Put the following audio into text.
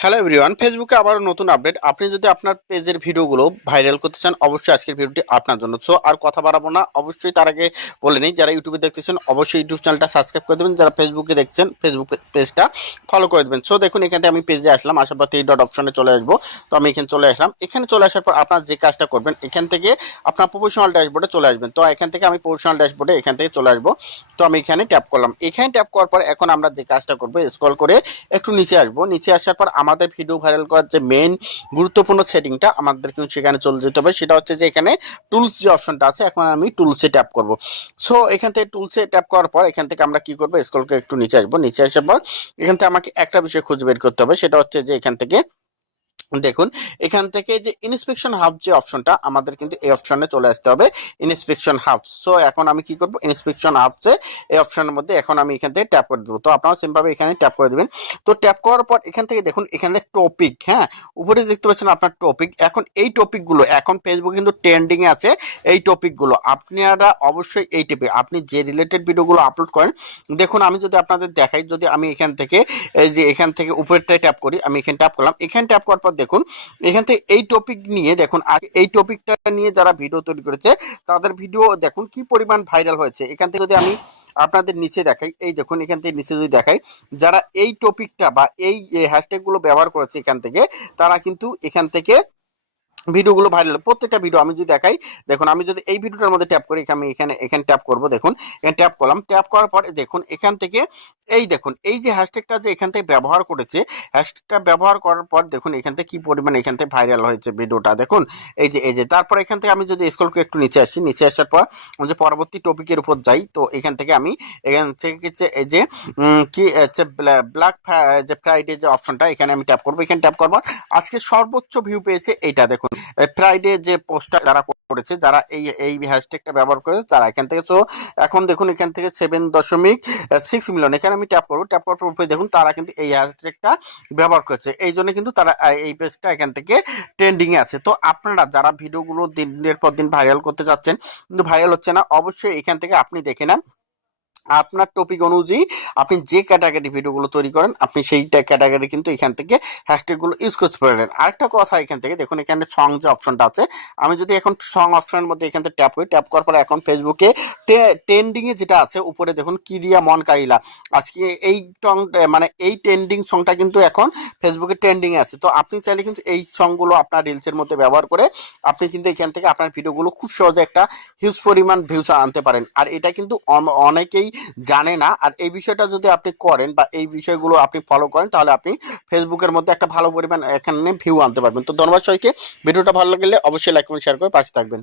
Hello everyone ফেসবুকে আবারও নতুন আপডেট আপনি যদি আপনার পেজের ভিডিওগুলো ভাইরাল করতে চান, অবশ্যই আজকের ভিডিওটি আপনার জন্য। সো আর কথা বাড়াবো না, অবশ্যই তার আগে বলে নিই, যারা ইউটিউবে দেখতেছেন, অবশ্যই ইউটিউব চ্যানেলটা সাবস্ক্রাইব করে দেবেন। যারা ফেসবুকে দেখছেন ফেসবুক পেজটা ফলো করে দেবেন। সো দেখুন, এখান আমি পেজে আসলাম, আসার পর ডট অপশনে চলে আসব। তো আমি এখানে চলে আসলাম। এখানে চলে আসার পর আপনার যে কাজটা করবেন, এখান থেকে আপনার প্রফেশনাল ড্যাশবোর্ডে চলে আসবেন। তো এখান থেকে আমি প্রফেশনাল ড্যাশবোর্ডে এখান থেকে চলে আসব। তো আমি এখানে ট্যাপ করলাম। এখানে ট্যাপ করার পর এখন আমরা যে কাজটা করব স্ক্রল করে একটু নিচে আসব। নিচে আসার পর আমাদের ভিডিও ভাইরাল করার যে মেন গুরুত্বপূর্ণ সেটিংটা আমাদের কিন্তু সেখানে চলে যেতে হবে। সেটা হচ্ছে যে এখানে টুলস যে অপশনটা আছে, এখন আমি টুলসে ট্যাপ করব। সো এখান থেকে টুলসে ট্যাপ করার পর এখান থেকে আমরা কি করব? স্কলকে একটু নিচে আসব। নিচে আসার পর এখান থেকে আমাকে একটা বিষয় খুঁজে বের করতে হবে। সেটা হচ্ছে যে এখান থেকে দেখুন, এখান থেকে যে ইন্সপেকশন হাব যে অপশনটা আমাদের কিন্তু এই অপশনে চলে আসতে হবে ইন্সপেকশন হাব সো এখন আমি কি করব? ইন্সপেকশন হাবসে এই অপশনের মধ্যে এখন আমি এখান থেকে ট্যাপ করে দেবো। তো আপনারা সিমভাবে এখানে ট্যাপ করে দেবেন। তো ট্যাপ করার পর এখান থেকে দেখুন, এখানে টপিক হ্যাঁ? উপরে দেখতে পাচ্ছেন আপনার টপিক এখন এই টপিকগুলো এখন ফেসবুক কিন্তু ট্রেন্ডিংয়ে আছে এই টপিকগুলো আপনারা অবশ্যই এই টিপে আপনি যে রিলেটেড ভিডিওগুলো আপলোড করেন, দেখুন আমি যদি আপনাদের দেখাই, যদি আমি এখান থেকে, এই যে এখান থেকে উপরেরটায় ট্যাপ করি, আমি এখানে ট্যাপ করলাম। এখানে ট্যাপ করার পর দেখুন, এখান থেকে এই টপিক নিয়ে দেখুন এই টপিকটা নিয়ে যারা ভিডিও তৈরি করেছে, তাদের ভিডিও দেখুন কি পরিমাণ ভাইরাল হয়েছে। এখান থেকে যদি আমি আপনাদের নিচে দেখাই, এই দেখুন, এখান থেকে নিচে যদি দেখাই, যারা এই টপিকটা বা এই হ্যাশট্যাগুলো ব্যবহার করেছে এখান থেকে, তারা কিন্তু এখান থেকে ভিডিওগুলো ভাইরাল প্রত্যেকটা ভিডিও আমি যদি দেখাই, দেখুন, আমি যদি এই ভিডিওটার মধ্যে ট্যাপ করি আমি এখানে এখানে ট্যাপ করব, দেখুন, এখানে ট্যাপ করলাম ট্যাপ করার পর, দেখুন, এখান থেকে, এই দেখুন, এই যে হ্যাশট্যাগটা যে এখান থেকে ব্যবহার করেছে হ্যাশট্যাগটা ব্যবহার করার পর, দেখুন, এখান থেকে কী পরিমাণ এখান থেকে ভাইরাল হয়েছে ভিডিওটা, দেখুন, এই যে এই যে, তারপর এখান থেকে আমি যদি স্কুলকে একটু নিচে আসছি, নিচে আসার পর যে পরবর্তী টপিকের উপর যাই, তো এখান থেকে আমি, এখান থেকে এই যে কি, হচ্ছে ব্ল্যাক যে ফ্রাইডে যে অপশনটা এখানে আমি ট্যাপ করব, এখানে ট্যাপ করব আজকে সর্বোচ্চ ভিউ পেয়েছে এইটা, দেখুন ফ্রাইডে যে পোস্টটা যারা করেছে, যারা এই এই হ্যাশট্যাগটা ব্যবহার করেছে, তারা এখান থেকে তো এখন দেখুন এখান থেকে সেভেন দশমিক সিক্স মিলিয়ন এখানে আমি ট্যাপ করব ট্যাপ করার পর দেখুন তারা কিন্তু এই হ্যাশট্যাগটা ব্যবহার করেছে। এই জন্য কিন্তু তারা এই পেজটা এখান থেকে ট্রেন্ডিংয়ে আছে। তো আপনারা যারা ভিডিওগুলো দিনের পর দিন ভাইরাল করতে চাচ্ছেন, কিন্তু ভাইরাল হচ্ছে না, অবশ্যই এখান থেকে আপনি দেখে নেন। আপনার টপিক অনুযায়ী আপনি যে ক্যাটাগরি ভিডিওগুলো তৈরি করেন, আপনি সেইটা ক্যাটাগরি কিন্তু এখান থেকে হ্যাশট্যাগুলো ইউজ করতে পারেন আরেকটা কথা এখান থেকে, দেখুন এখানে সং যে অপশনটা আছে, আমি যদি এখন সং অপশনের মধ্যে এখান থেকে ট্যাপ করি ট্যাপ করার পরে এখন ফেসবুকে ট্রেন্ডিংয়ে যেটা আছে, উপরে দেখুন কি দিয়া মন কাইলা। আজকে এই টং মানে এই ট্রেন্ডিং সংটা কিন্তু এখন ফেসবুকে ট্রেন্ডিংয়ে আছে। তো আপনি চাইলে কিন্তু এই সংগুলো আপনার রিলসের মধ্যে ব্যবহার করে আপনি কিন্তু এখান থেকে আপনার ভিডিওগুলো খুব সহজে একটা হিউজ পরিমাণ ভিউজ আনতে পারেন। আর এটা কিন্তু অনেকেই জানে না। আর এই বিষয়টা যদি আপনি করেন বা এই বিষয়গুলো আপনি ফলো করেন, তাহলে আপনি ফেসবুকের মধ্যে একটা ভালো পরিমাণ এখানে ভিউ আনতে পারবেন। তো ধন্যবাদ সবাইকে। ভিডিওটা ভালো লাগলে অবশ্যই লাইক এবং শেয়ার করে পাশে থাকবেন।